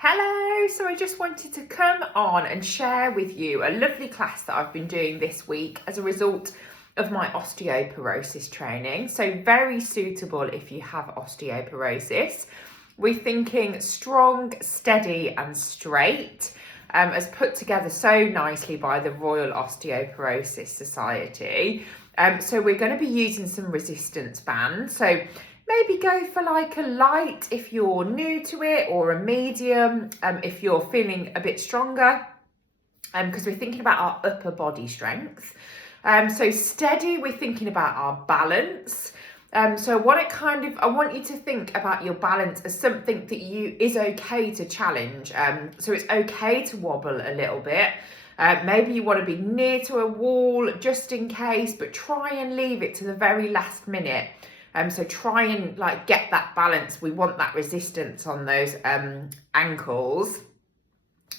Hello, so I just wanted to come on and share with you a lovely class that I've been doing this week as a result of my osteoporosis training. So very suitable if you have osteoporosis. We're thinking strong, steady and straight, as put together so nicely by the Royal Osteoporosis Society. So we're going to be using some resistance bands. So maybe go for like a light if you're new to it, or a medium if you're feeling a bit stronger, because we're thinking about our upper body strength. So steady, we're thinking about our balance. So I want you to think about your balance as something that is okay to challenge. So it's okay to wobble a little bit. Maybe you want to be near to a wall just in case, but try and leave it to the very last minute. So try and get that balance. We want that resistance on those ankles,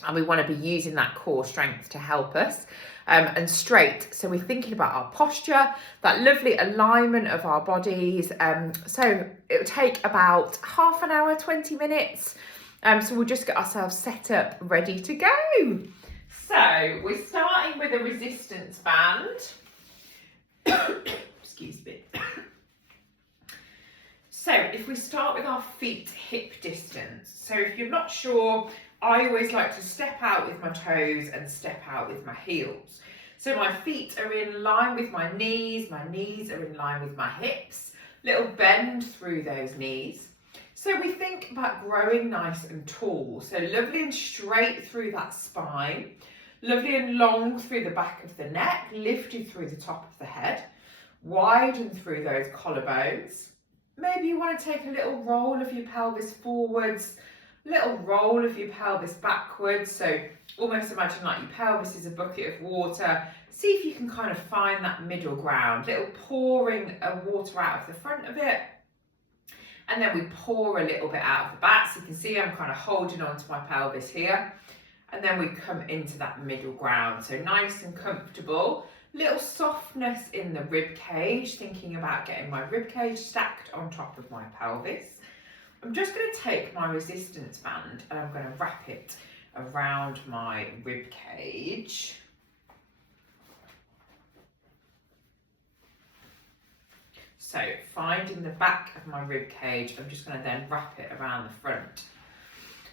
and we want to be using that core strength to help us. And straight, so we're thinking about our posture, that lovely alignment of our bodies. So it will take about half an hour, 20 minutes. So we'll just get ourselves set up, ready to go. So we're starting with a resistance band. Excuse me. So if we start with our feet hip distance, so if you're not sure, I always like to step out with my toes and step out with my heels. So my feet are in line with my knees are in line with my hips, little bend through those knees. So we think about growing nice and tall, so lovely and straight through that spine, lovely and long through the back of the neck, lifted through the top of the head, widen through those collarbones. Maybe you want to take a little roll of your pelvis forwards, little roll of your pelvis backwards. So almost imagine like your pelvis is a bucket of water. See if you can kind of find that middle ground, little pouring of water out of the front of it. And then we pour a little bit out of the back. So you can see I'm kind of holding on to my pelvis here. And then we come into that middle ground. So nice and comfortable. Little softness in the rib cage, thinking about getting my rib cage stacked on top of my pelvis. I'm just going to take my resistance band and I'm going to wrap it around my rib cage. So finding the back of my rib cage, I'm just going to then wrap it around the front.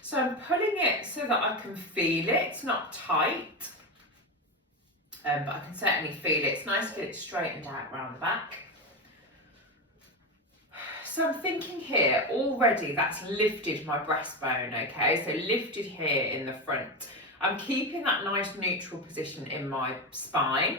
So I'm pulling it so that I can feel it. It's not tight. But I can certainly feel it. It's nice to get it straightened out around the back. So I'm thinking here, already that's lifted my breastbone, okay? So lifted here in the front. I'm keeping that nice neutral position in my spine.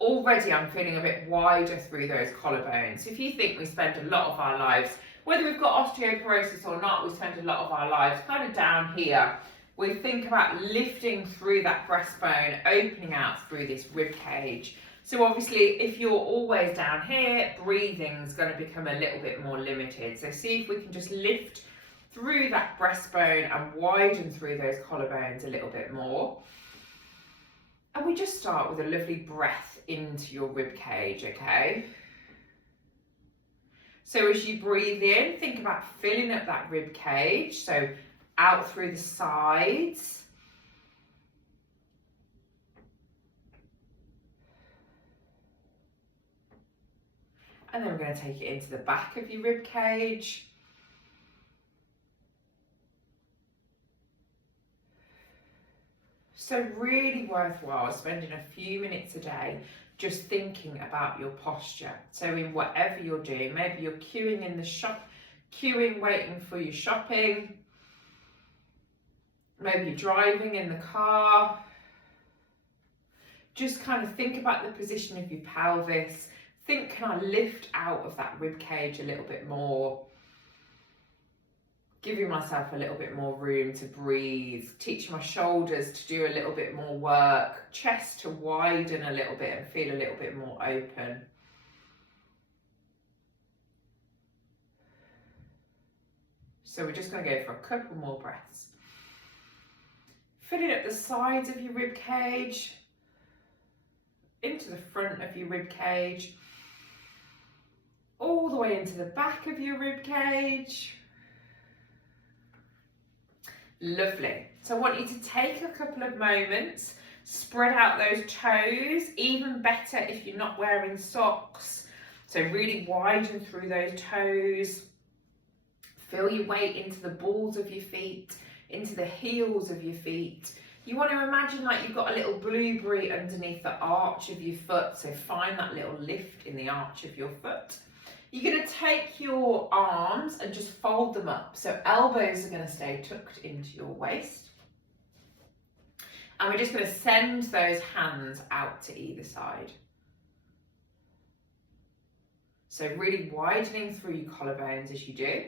Already I'm feeling a bit wider through those collarbones. If you think we spend a lot of our lives, whether we've got osteoporosis or not, we spend a lot of our lives kind of down here. We think about lifting through that breastbone, opening out through this rib cage. So obviously, if you're always down here, breathing's going to become a little bit more limited. So see if we can just lift through that breastbone and widen through those collarbones a little bit more. And we just start with a lovely breath into your rib cage, okay? So as you breathe in, think about filling up that rib cage. So out through the sides. And then we're going to take it into the back of your rib cage. So really worthwhile spending a few minutes a day just thinking about your posture. So in whatever you're doing, maybe you're queuing in the shop, waiting for your shopping. Maybe you're driving in the car. Just kind of think about the position of your pelvis. Think, can I lift out of that rib cage a little bit more? Giving myself a little bit more room to breathe. Teaching my shoulders to do a little bit more work. Chest to widen a little bit and feel a little bit more open. So we're just going to go for a couple more breaths. Filling up the sides of your rib cage, into the front of your rib cage, all the way into the back of your rib cage. Lovely. So I want you to take a couple of moments, spread out those toes, even better if you're not wearing socks. So really widen through those toes. Feel your weight into the balls of your feet, into the heels of your feet. You want to imagine like you've got a little blueberry underneath the arch of your foot, so find that little lift in the arch of your foot. You're going to take your arms and just fold them up, so elbows are going to stay tucked into your waist. And we're just going to send those hands out to either side. So really widening through your collarbones as you do.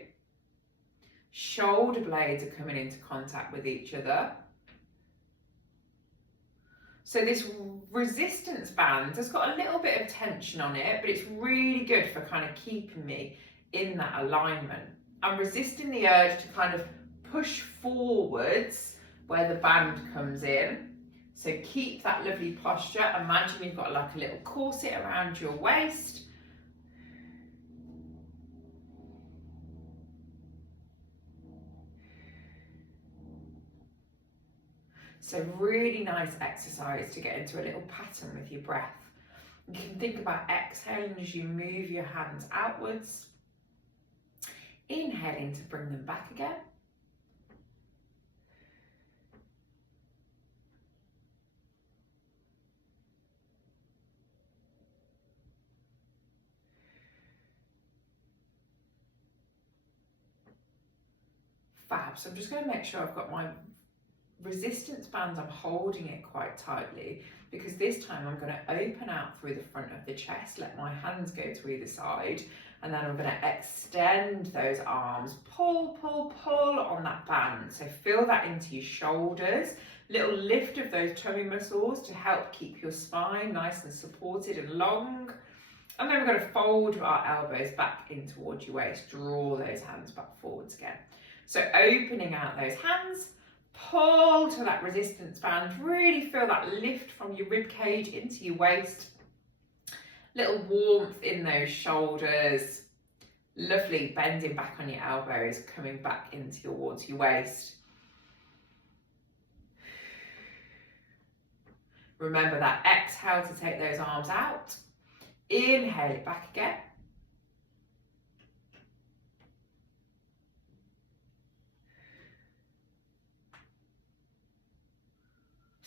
Shoulder blades are coming into contact with each other. So this resistance band has got a little bit of tension on it, but it's really good for kind of keeping me in that alignment. I'm resisting the urge to kind of push forwards where the band comes in. So keep that lovely posture. Imagine you've got like a little corset around your waist. So really nice exercise to get into a little pattern with your breath. You can think about exhaling as you move your hands outwards. Inhaling to bring them back again. Fab. So I'm just going to make sure I've got my resistance bands, I'm holding it quite tightly because this time I'm going to open out through the front of the chest, let my hands go to either side, and then I'm going to extend those arms, pull, pull, pull on that band. So feel that into your shoulders, little lift of those tummy muscles to help keep your spine nice and supported and long. And then we're going to fold our elbows back in towards your waist, draw those hands back forwards again. So opening out those hands, pull to that resistance band, really feel that lift from your rib cage into your waist. Little warmth in those shoulders. Lovely, bending back on your elbows, coming back into towards your waist. Remember that exhale to take those arms out. Inhale it back again.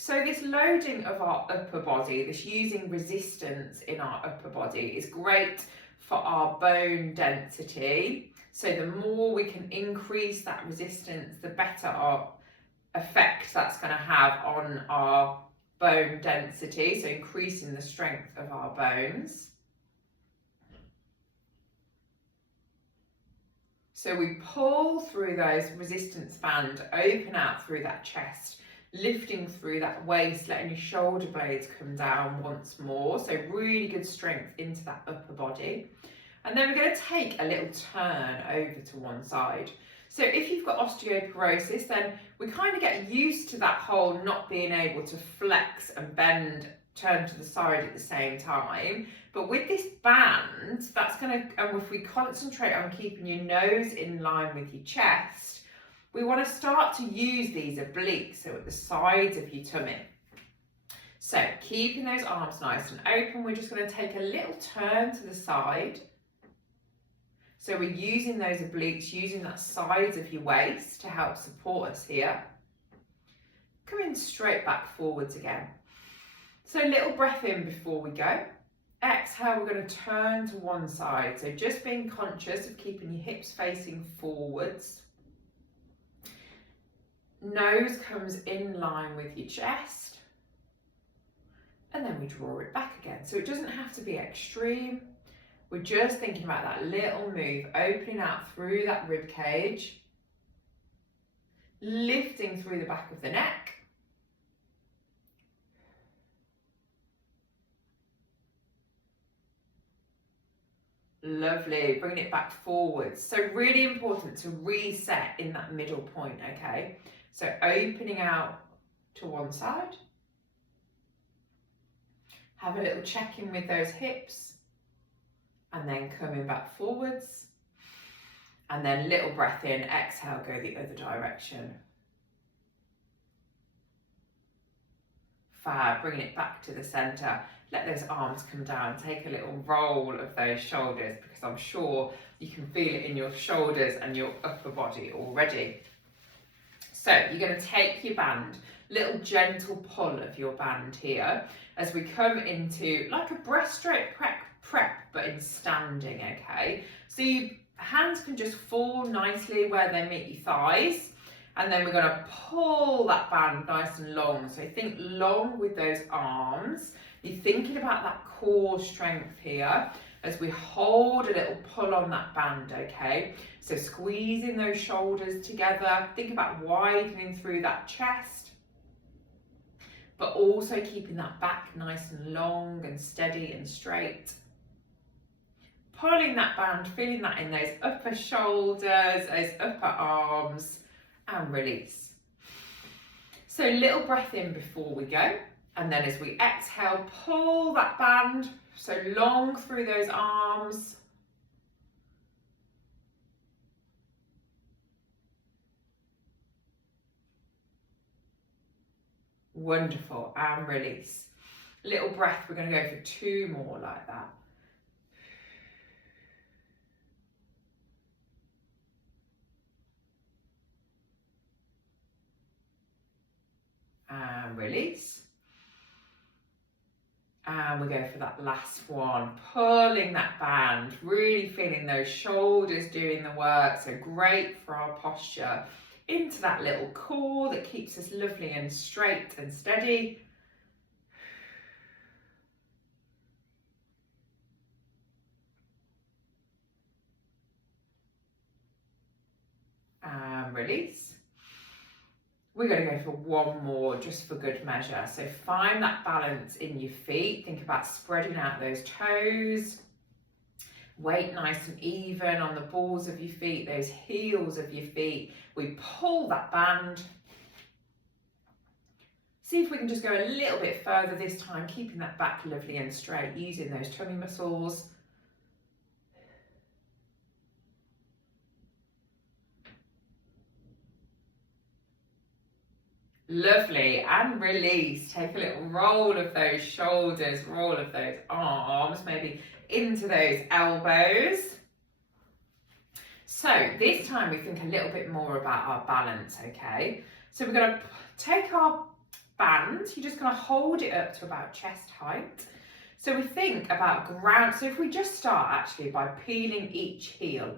So this loading of our upper body, this using resistance in our upper body is great for our bone density. So the more we can increase that resistance, the better our effect that's going to have on our bone density, so increasing the strength of our bones. So we pull through those resistance band, open out through that chest, lifting through that waist, letting your shoulder blades come down once more. So really good strength into that upper body. And then we're going to take a little turn over to one side. So if you've got osteoporosis, then we kind of get used to that whole not being able to flex and bend, turn to the side at the same time. But with this band, that's going to, and if we concentrate on keeping your nose in line with your chest, we want to start to use these obliques, so at the sides of your tummy. So keeping those arms nice and open, we're just going to take a little turn to the side. So we're using those obliques, using that sides of your waist to help support us here. Coming straight back forwards again. So a little breath in before we go. Exhale, we're going to turn to one side. So just being conscious of keeping your hips facing forwards. Nose comes in line with your chest. And then we draw it back again. So it doesn't have to be extreme. We're just thinking about that little move, opening out through that rib cage, lifting through the back of the neck. Lovely, bringing it back forwards. So really important to reset in that middle point, okay? So opening out to one side. Have a little check-in with those hips. And then coming back forwards. And then little breath in, exhale, go the other direction. Fab, bringing it back to the center. Let those arms come down, take a little roll of those shoulders, because I'm sure you can feel it in your shoulders and your upper body already. So you're going to take your band, little gentle pull of your band here, as we come into like a breaststroke prep, but in standing, okay? So your hands can just fall nicely where they meet your thighs, and then we're going to pull that band nice and long. So think long with those arms. You're thinking about that core strength here as we hold a little pull on that band, okay? So squeezing those shoulders together. Think about widening through that chest, but also keeping that back nice and long and steady and straight. Pulling that band, feeling that in those upper shoulders, those upper arms, and release. So little breath in before we go. And then as we exhale, pull that band, so long through those arms. Wonderful, and release. Little breath, we're going to go for 2 more like that. And release. And we go for that last one, pulling that band, really feeling those shoulders doing the work. So great for our posture, into that little core that keeps us lovely and straight and steady. And release. We're going to go for 1 more just for good measure. So find that balance in your feet. Think about spreading out those toes. Weight nice and even on the balls of your feet, those heels of your feet. We pull that band. See if we can just go a little bit further this time, keeping that back lovely and straight, using those tummy muscles. Lovely, and release. Take a little roll of those shoulders, roll of those arms, maybe into those elbows. So this time we think a little bit more about our balance, okay? So we're going to take our band, you're just going to hold it up to about chest height. So we think about ground, so if we just start actually by peeling each heel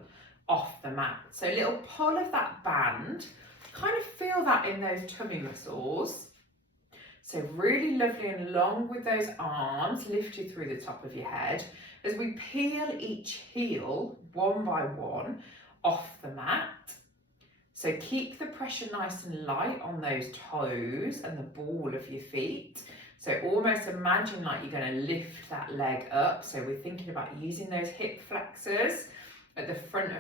off the mat. So a little pull of that band. Kind of feel that in those tummy muscles. So really lovely and long with those arms lifted through the top of your head as we peel each heel 1 by 1 off the mat. So keep the pressure nice and light on those toes and the ball of your feet. So almost imagine like you're going to lift that leg up. So we're thinking about using those hip flexors at the front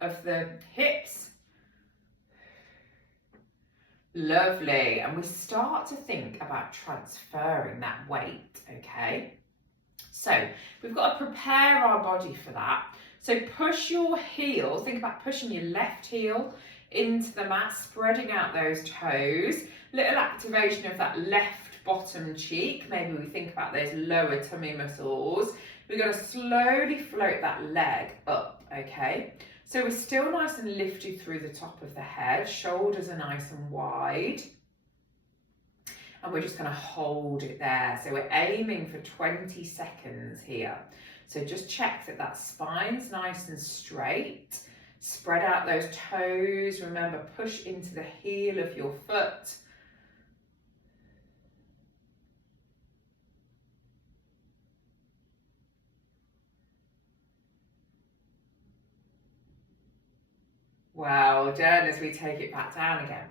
of the hips. Lovely, and we start to think about transferring that weight, okay? So we've got to prepare our body for that. So push your heel, think about pushing your left heel into the mat, spreading out those toes, little activation of that left bottom cheek. Maybe we think about those lower tummy muscles. We're going to slowly float that leg up, okay? So we're still nice and lifted through the top of the head, shoulders are nice and wide. And we're just going to hold it there. So we're aiming for 20 seconds here. So just check that that spine's nice and straight. Spread out those toes. Remember, push into the heel of your foot. Well done, as we take it back down again.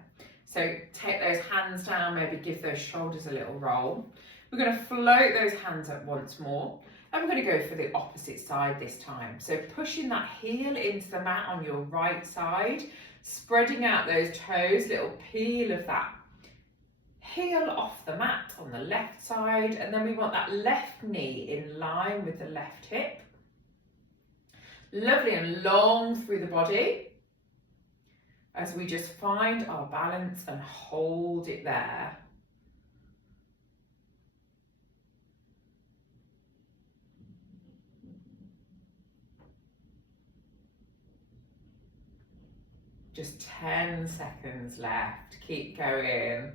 So take those hands down, maybe give those shoulders a little roll. We're going to float those hands up once more. And we're going to go for the opposite side this time. So pushing that heel into the mat on your right side, spreading out those toes, little peel of that heel off the mat on the left side. And then we want that left knee in line with the left hip. Lovely and long through the body, as we just find our balance and hold it there. Just 10 seconds left. Keep going.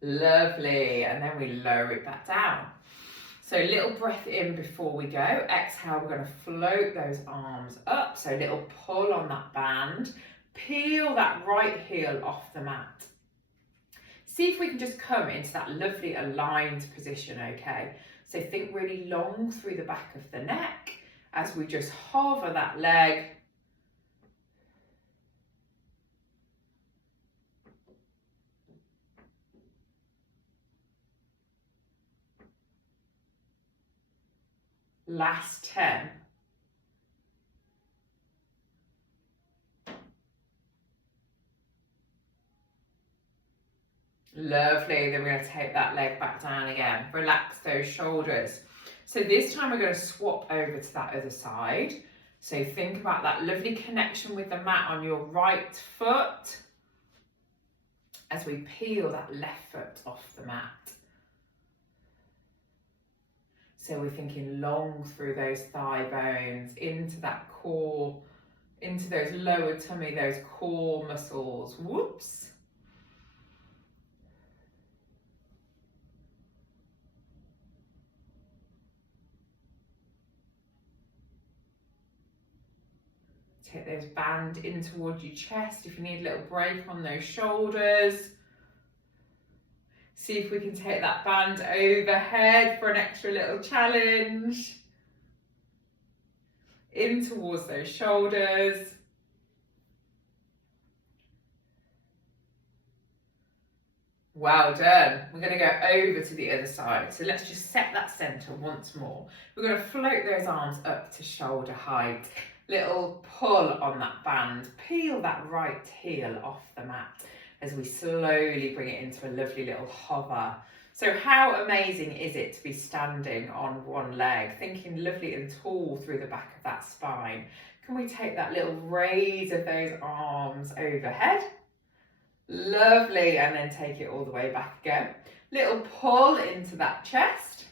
Lovely. And then we lower it back down. So little breath in before we go. Exhale, we're going to float those arms up. So little pull on that band. Peel that right heel off the mat. See if we can just come into that lovely aligned position, okay? So think really long through the back of the neck as we just hover that leg. Last 10. Lovely, then we're going to take that leg back down again. Relax those shoulders. So this time we're going to swap over to that other side. So think about that lovely connection with the mat on your right foot as we peel that left foot off the mat. So we're thinking long through those thigh bones, into that core, into those lower tummy, those core muscles. Whoops. Take those band in towards your chest if you need a little break on those shoulders. See if we can take that band overhead for an extra little challenge. In towards those shoulders. Well done. We're going to go over to the other side. So let's just set that center once more. We're going to float those arms up to shoulder height. Little pull on that band. Peel that right heel off the mat as we slowly bring it into a lovely little hover. So how amazing is it to be standing on one leg, thinking lovely and tall through the back of that spine? Can we take that little raise of those arms overhead? Lovely, and then take it all the way back again. Little pull into that chest.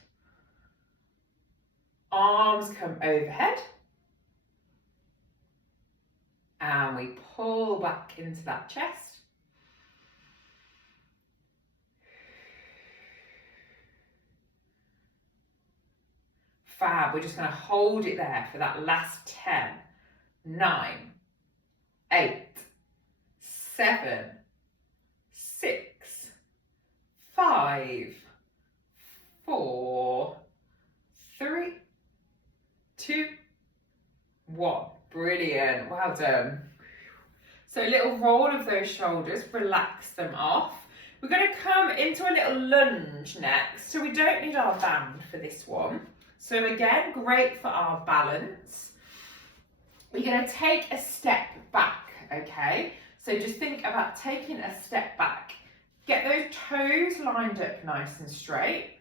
Arms come overhead. And we pull back into that chest. Fab, we're just going to hold it there for that last 10, 9, 8, 7, 6, 5, 4, 3, 2, 1. Brilliant, well done. So a little roll of those shoulders, relax them off. We're going to come into a little lunge next, so we don't need our band for this one. So again, great for our balance. We're going to take a step back, okay? So just think about taking a step back. Get those toes lined up nice and straight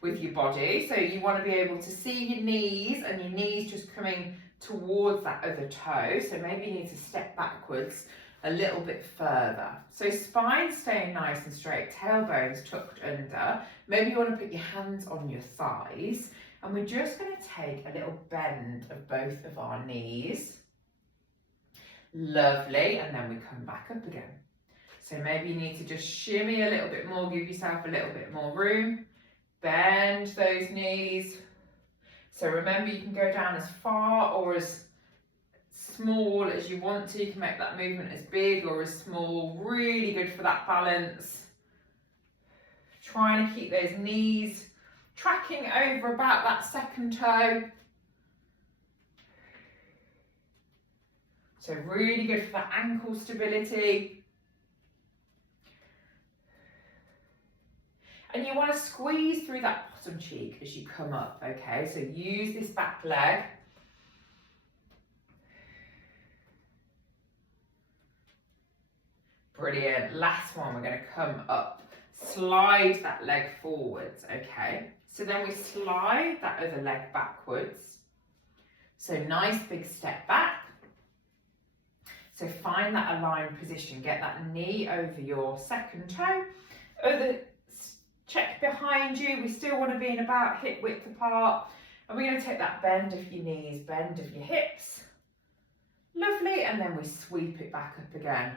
with your body. So you want to be able to see your knees and your knees just coming towards that other toe. So maybe you need to step backwards a little bit further. So spine staying nice and straight, tailbones tucked under. Maybe you want to put your hands on your thighs. And we're just going to take a little bend of both of our knees. Lovely. And then we come back up again. So maybe you need to just shimmy a little bit more, give yourself a little bit more room. Bend those knees. So remember, you can go down as far or as small as you want to. You can make that movement as big or as small. Really good for that balance. Trying to keep those knees tracking over about that second toe. So really good for that ankle stability. And you want to squeeze through that bottom cheek as you come up, okay? So use this back leg. Brilliant. Last one, we're going to come up. Slide that leg forwards, okay? So then we slide that other leg backwards. So nice big step back. So find that aligned position. Get that knee over your second toe. Check behind you. We still want to be in about hip width apart. And we're going to take that bend of your knees, bend of your hips. Lovely, and then we sweep it back up again.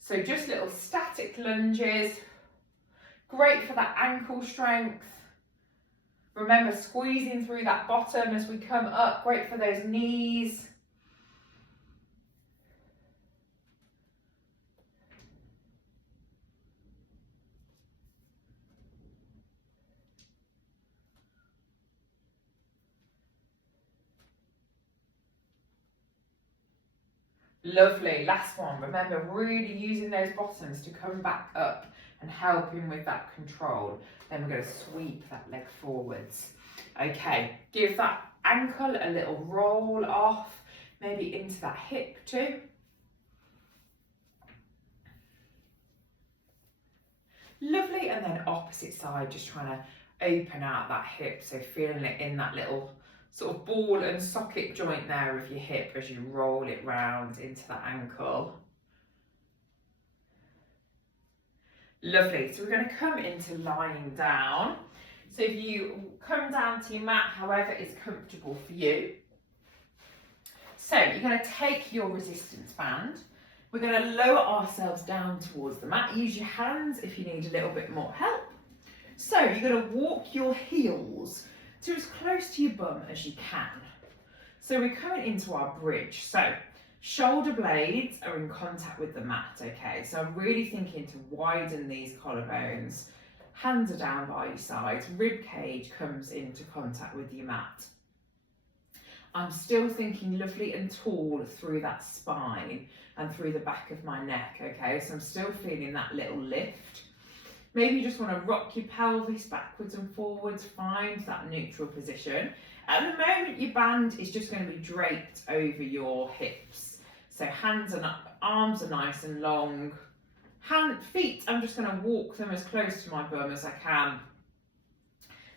So just little static lunges. Great for that ankle strength. Remember squeezing through that bottom as we come up. Great for those knees. Lovely, last one. Remember really using those bottoms to come back up and helping with that control. Then we're going to sweep that leg forwards. Okay, give that ankle a little roll off, maybe into that hip too. Lovely, and then opposite side, just trying to open out that hip, so feeling it in that little sort of ball and socket joint there of your hip as you roll it round into that ankle. Lovely, so we're going to come into lying down. So if you come down to your mat, however is comfortable for you. So you're going to take your resistance band. We're going to lower ourselves down towards the mat. Use your hands if you need a little bit more help. So you're going to walk your heels to as close to your bum as you can. So we're coming into our bridge. So shoulder blades are in contact with the mat, okay? So I'm really thinking to widen these collarbones. Hands are down by your sides. Rib cage comes into contact with your mat. I'm still thinking lovely and tall through that spine and through the back of my neck, okay? So I'm still feeling that little lift. Maybe you just want to rock your pelvis backwards and forwards, find that neutral position. At the moment, your band is just going to be draped over your hips. So hands are up, arms are nice and long. Feet, I'm just going to walk them as close to my bum as I can.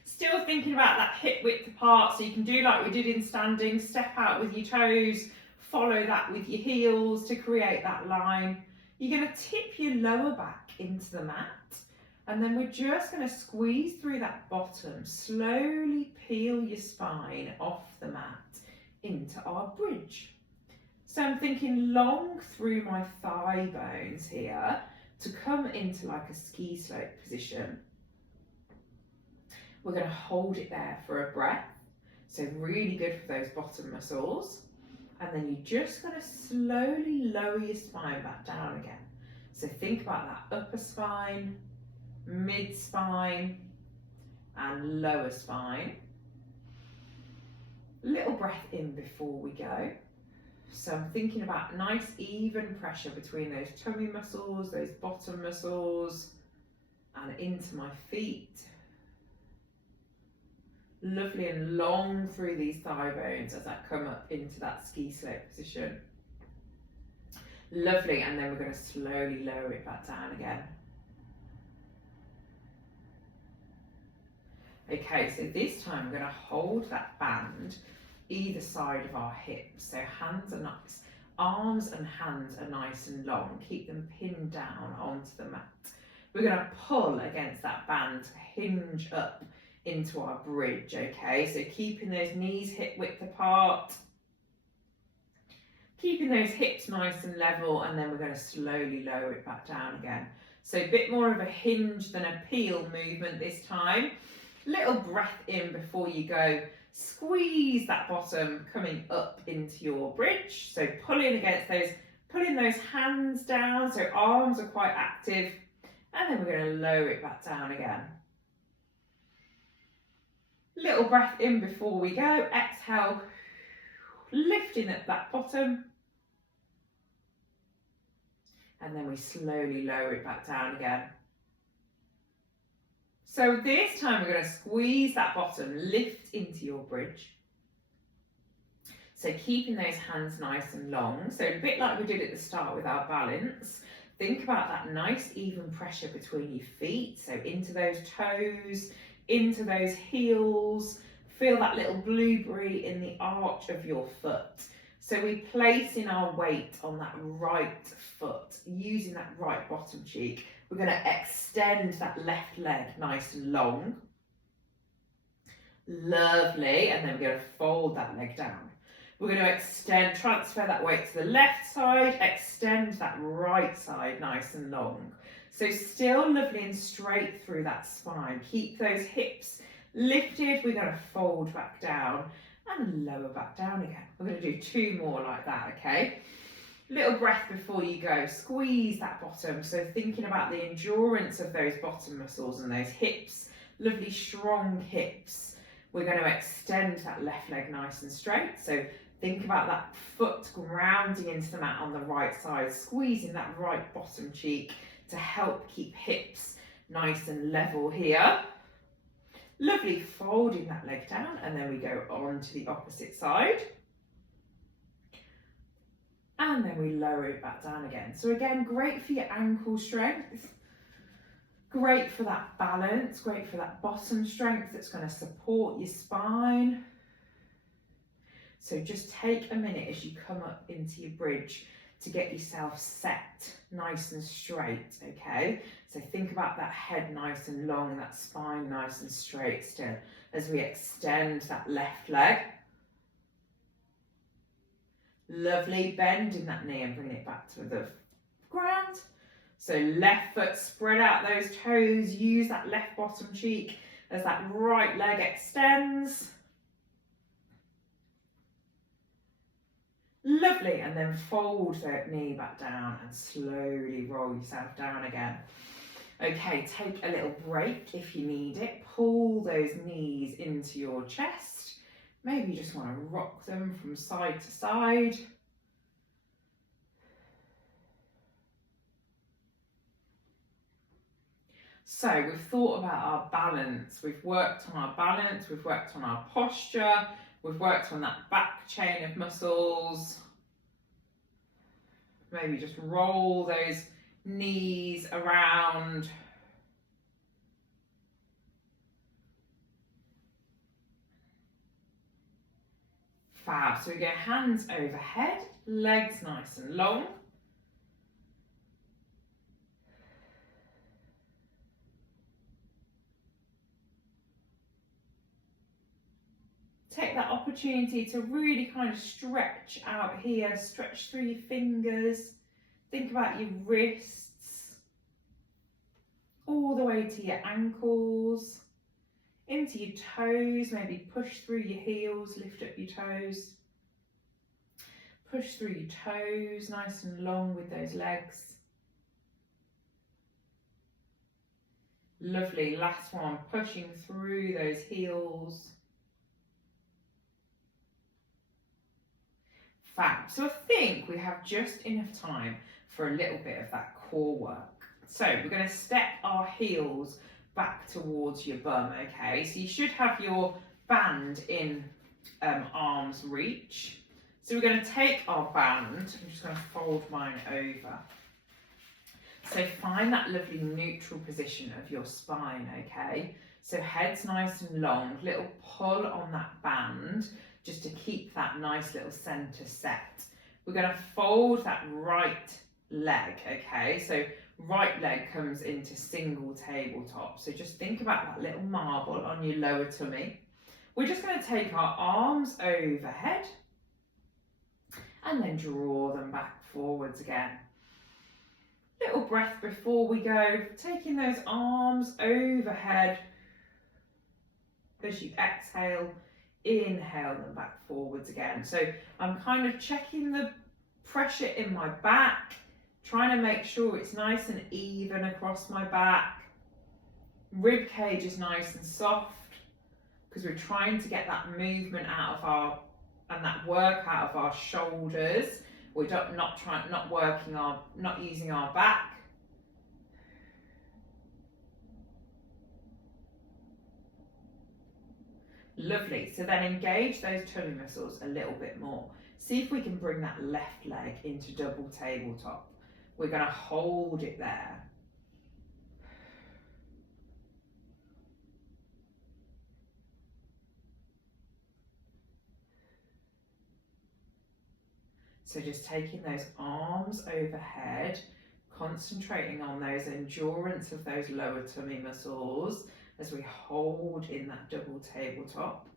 Still thinking about that hip width apart, so you can do like we did in standing, step out with your toes, follow that with your heels to create that line. You're going to tip your lower back into the mat. And then we're just going to squeeze through that bottom, slowly peel your spine off the mat into our bridge. So I'm thinking long through my thigh bones here to come into like a ski slope position. We're going to hold it there for a breath. So really good for those bottom muscles. And then you're just going to slowly lower your spine back down again. So think about that upper spine, mid spine and lower spine. Little breath in before we go. So I'm thinking about nice even pressure between those tummy muscles, those bottom muscles, and into my feet. Lovely and long through these thigh bones as I come up into that ski slope position. Lovely, and then we're going to slowly lower it back down again. Okay, so this time we're going to hold that band either side of our hips. So hands are nice, arms and hands are nice and long. Keep them pinned down onto the mat. We're going to pull against that band to hinge up into our bridge, okay? So keeping those knees hip width apart. Keeping those hips nice and level, and then we're going to slowly lower it back down again. So a bit more of a hinge than a peel movement this time. Little breath in before you go. Squeeze that bottom coming up into your bridge. So pulling against those, pulling those hands down, so arms are quite active. And then we're going to lower it back down again. Little breath in before we go. Exhale, lifting at that bottom. And then we slowly lower it back down again. So this time we're going to squeeze that bottom, lift into your bridge. So keeping those hands nice and long. So a bit like we did at the start with our balance. Think about that nice even pressure between your feet. So into those toes, into those heels. Feel that little blueberry in the arch of your foot. So we're placing our weight on that right foot, using that right bottom cheek. We're going to extend that left leg nice and long. Lovely. And then we're going to fold that leg down. We're going to extend, transfer that weight to the left side, extend that right side nice and long. So still lovely and straight through that spine. Keep those hips lifted. We're going to fold back down and lower back down again. We're going to do 2 more like that, okay? Little breath before you go. Squeeze that bottom. So thinking about the endurance of those bottom muscles and those hips, lovely strong hips. We're going to extend that left leg nice and straight. So think about that foot grounding into the mat on the right side, squeezing that right bottom cheek to help keep hips nice and level here. Lovely, folding that leg down, and then we go on to the opposite side. And then we lower it back down again. So again, great for your ankle strength. Great for that balance, great for that bottom strength that's going to support your spine. So just take a minute as you come up into your bridge to get yourself set nice and straight, okay? So think about that head nice and long, that spine nice and straight still as we extend that left leg. Lovely, bending that knee and bring it back to the ground. So left foot, spread out those toes, use that left bottom cheek as that right leg extends. Lovely, and then fold that knee back down and slowly roll yourself down again. Okay, take a little break if you need it. Pull those knees into your chest. Maybe you just want to rock them from side to side. So we've thought about our balance. We've worked on our balance, we've worked on our posture, we've worked on that back chain of muscles. Maybe just roll those knees around. Fab. So we go hands overhead, legs nice and long. Take that opportunity to really kind of stretch out here, stretch through your fingers. Think about your wrists, all the way to your ankles, into your toes, maybe push through your heels, lift up your toes. Push through your toes, nice and long with those legs. Lovely, last one, pushing through those heels. Fab. So I think we have just enough time for a little bit of that core work. So we're going to step our heels back towards your bum, okay? So you should have your band in arm's reach. So we're going to take our band, I'm just going to fold mine over. So find that lovely neutral position of your spine, okay? So head's nice and long, little pull on that band, just to keep that nice little centre set. We're going to fold that right leg, okay? So right leg comes into single tabletop. So just think about that little marble on your lower tummy. We're just going to take our arms overhead and then draw them back forwards again. Little breath before we go, taking those arms overhead as you exhale. Inhale them back forwards again. So I'm kind of checking the pressure in my back, trying to make sure it's nice and even across my back. Rib cage is nice and soft because we're trying to get that movement out of our and that work out of our shoulders. We're not using our back. Lovely, so then engage those tummy muscles a little bit more. See if we can bring that left leg into double tabletop. We're going to hold it there. So just taking those arms overhead, concentrating on those endurance of those lower tummy muscles as we hold in that double tabletop.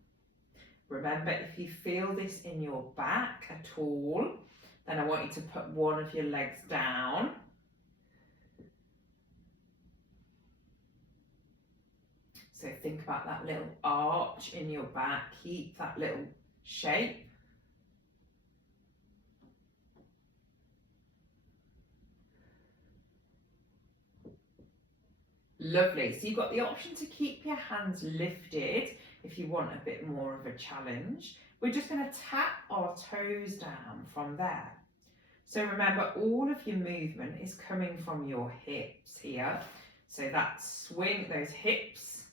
Remember, if you feel this in your back at all, then I want you to put one of your legs down. So think about that little arch in your back, keep that little shape. Lovely, so you've got the option to keep your hands lifted if you want a bit more of a challenge. We're just going to tap our toes down from there. So remember, all of your movement is coming from your hips here. So that swing, those hips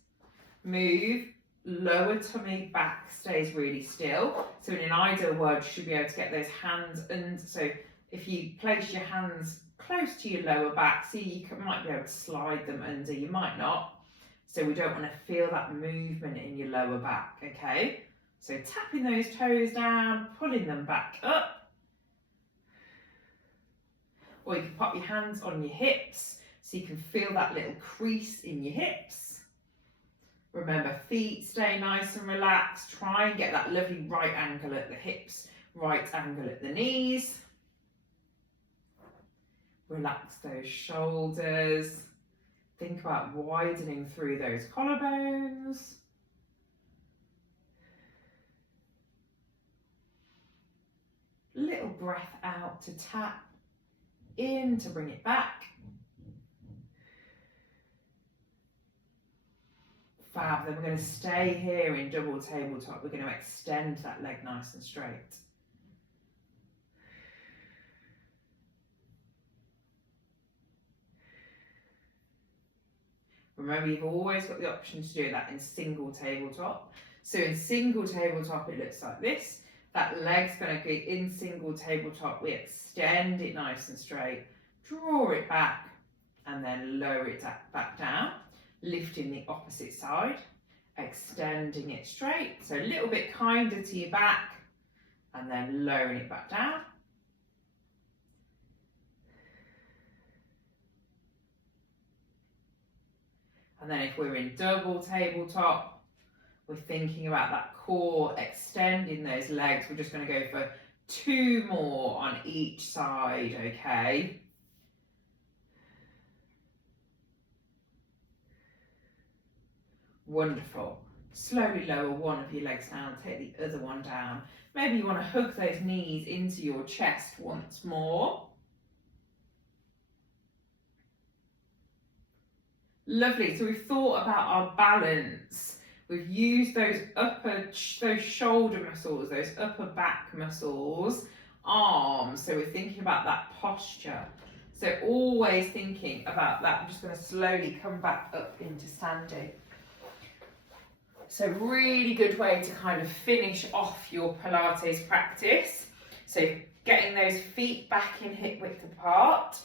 move, lower tummy back stays really still. So in an ideal world, you should be able to get those hands, and so if you place your hands close to your lower back, see, you might be able to slide them under, you might not. So we don't want to feel that movement in your lower back, okay? So tapping those toes down, pulling them back up. Or you can pop your hands on your hips so you can feel that little crease in your hips. Remember, feet stay nice and relaxed. Try and get that lovely right angle at the hips, right angle at the knees. Relax those shoulders. Think about widening through those collarbones. Little breath out to tap, in to bring it back. Fab, then we're going to stay here in double tabletop. We're going to extend that leg nice and straight. Remember, you've always got the option to do that in single tabletop. So in single tabletop, it looks like this. That leg's going to go in single tabletop. We extend it nice and straight, draw it back, and then lower it back down, lifting the opposite side, extending it straight. So a little bit kinder to your back, and then lowering it back down. And then if we're in double tabletop, we're thinking about that core, extending those legs. We're just going to go for 2 more on each side, okay? Wonderful. Slowly lower one of your legs down, take the other one down. Maybe you want to hug those knees into your chest once more. Lovely, so we've thought about our balance. We've used those shoulder muscles, those upper back muscles, arms. So we're thinking about that posture. So always thinking about that. I'm just going to slowly come back up into standing. So really good way to kind of finish off your Pilates practice. So getting those feet back in hip width apart.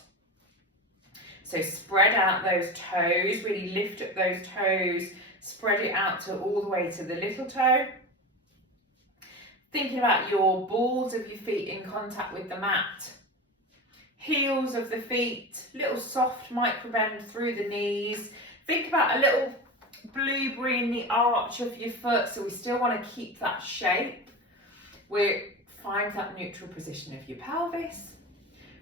So spread out those toes, really lift up those toes, spread it out to all the way to the little toe. Thinking about your balls of your feet in contact with the mat. Heels of the feet, little soft micro bend through the knees. Think about a little blueberry in the arch of your foot, so we still want to keep that shape. Find that neutral position of your pelvis.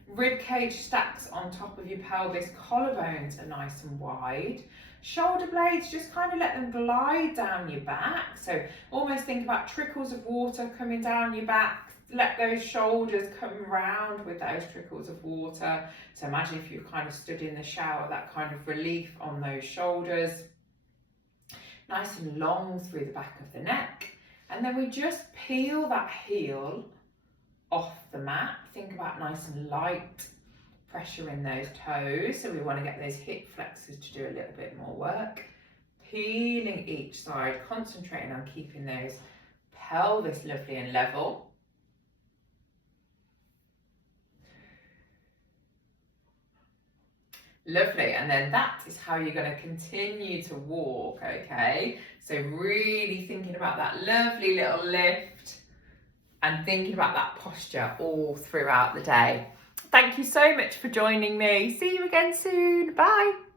Rib cage stacks on top of your pelvis, collarbones are nice and wide. Shoulder blades, just kind of let them glide down your back. So almost think about trickles of water coming down your back. Let those shoulders come round with those trickles of water. So imagine if you kind of stood in the shower, that kind of relief on those shoulders. Nice and long through the back of the neck. And then we just peel that heel off the mat. Think about nice and light pressure in those toes. So we want to get those hip flexors to do a little bit more work. Peeling each side, concentrating on keeping those pelvis lovely and level. Lovely, and then that is how you're going to continue to walk, okay? So really thinking about that lovely little lift and thinking about that posture all throughout the day. Thank you so much for joining me. See you again soon. Bye.